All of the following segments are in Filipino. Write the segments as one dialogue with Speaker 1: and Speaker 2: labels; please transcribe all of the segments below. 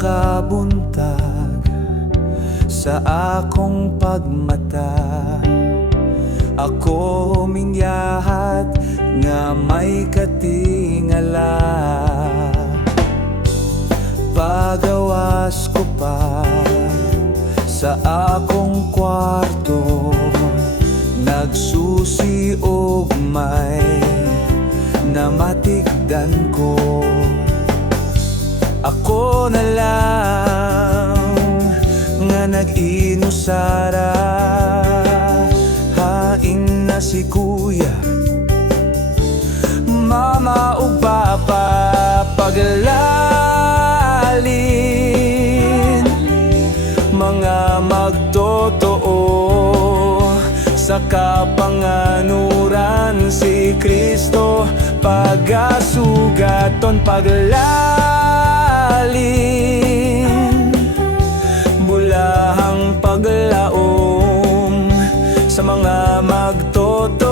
Speaker 1: sa kabuntag Sa akong pagmata. Ako minyahat nga may katingala. Pagawas ko pa sa akong kwarto. Nagsusi og may namatigdan ko Ako na lang nga nag-inusara. Hain na si kuya. Mama ug papa paglalin. Mga magtotoo Sa kapanganuran si Kristo. Pagasugaton paglalin Bulahang paglaom Sa mga magtotoo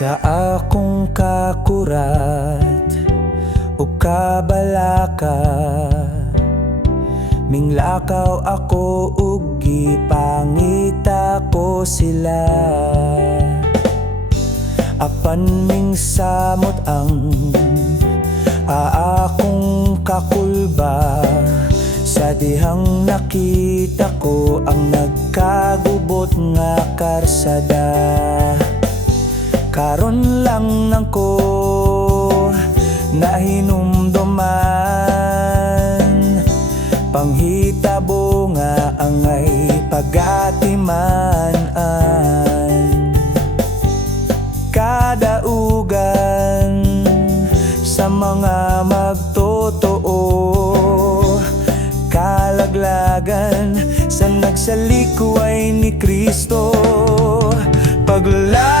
Speaker 1: Sa akong kakurat o kabalaka Minglakaw ako ug gipangita ko sila. Apan ming samot ang aakong kakulba Sa dihang nakita ko ang nagkagubot nga karsada Karon lang nang ko nahinumduman Panghitabo nga angay pagatimanan Kadaugan sa mga magtotoo Kalaglagan sa nagsalikway ni Kristo. Pagla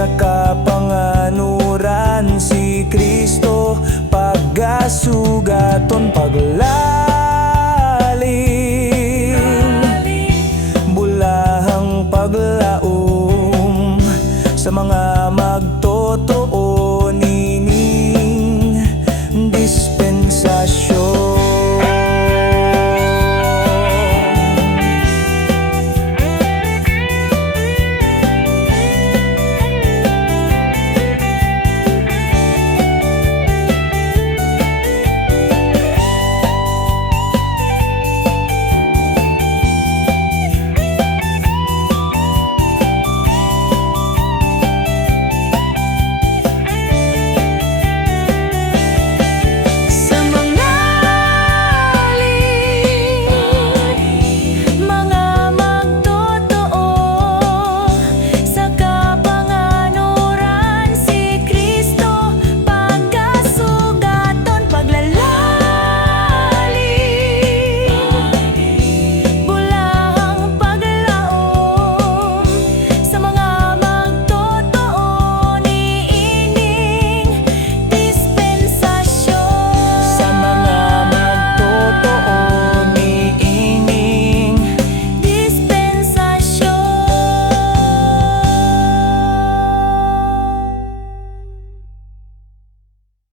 Speaker 1: sa kapanganuran si Kristo. Pagkasugaton paglaling bulahang paglaom sa mga magtotoo ni